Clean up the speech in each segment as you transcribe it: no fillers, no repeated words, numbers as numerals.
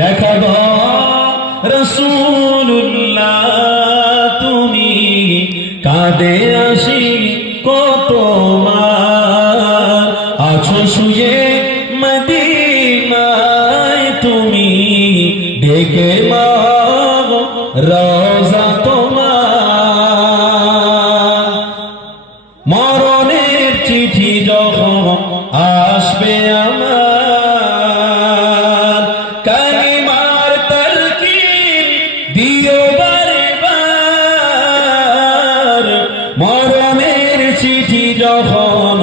দেখাব রাসূলুল্লাহ তুমি কাঁদে আসি কত আছো শুয়ে মদিনায় তুমি ডেকে মাগো রওজা তোমার মরণের চিঠি যখন আসবে আমার কালিমার তালকিন দিও বারে বার মরণের চিঠি যখন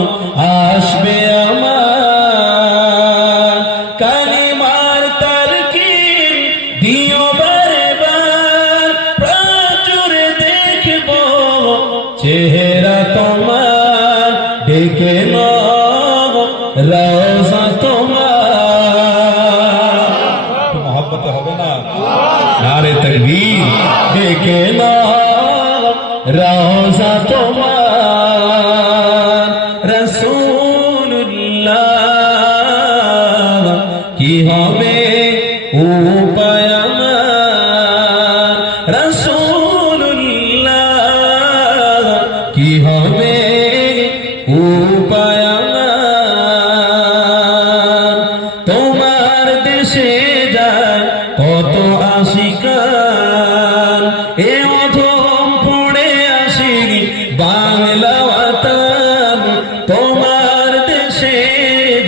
আসবে আমার কালিমার তালকিন দিও বারে বার প্রাচুরে দেখব চেহারা তোমার ডেকে মাগো রওজা তোমার মোহব্বত হবে না নারে তাকবীর ডেকে মাগো রওজা তোমার রাসূলুল্লাহ কি হবে উপায় আমার রাসূলুল্লাহ কি হবে উপায় আমার তোমার দেশে যায় কত আশিকান এ অধম পড়ে আসি বাংলা ওয়াতান তোমার দেশে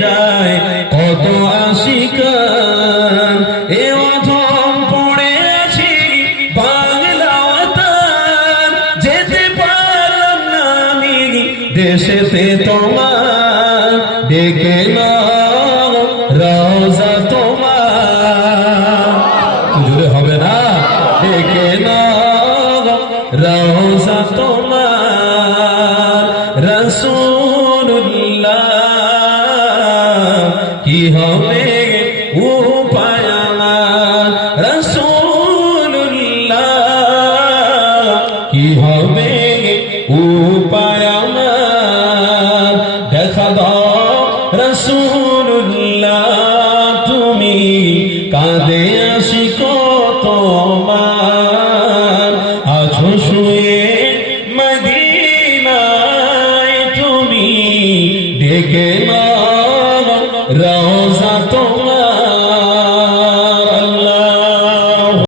যায় কত আশিকান এ অধম পড়ে আসি বাংলা ওয়াতান যেতে পারলাম না আমি দেশেতে তোমার ডেকে নাও রওজা তোমার জুড়ে হবে না ডেকে নাও রওজা তোমার রাসূলুল্লাহ কি হবে উপায় আমার রাসূলুল্লাহ কি হবে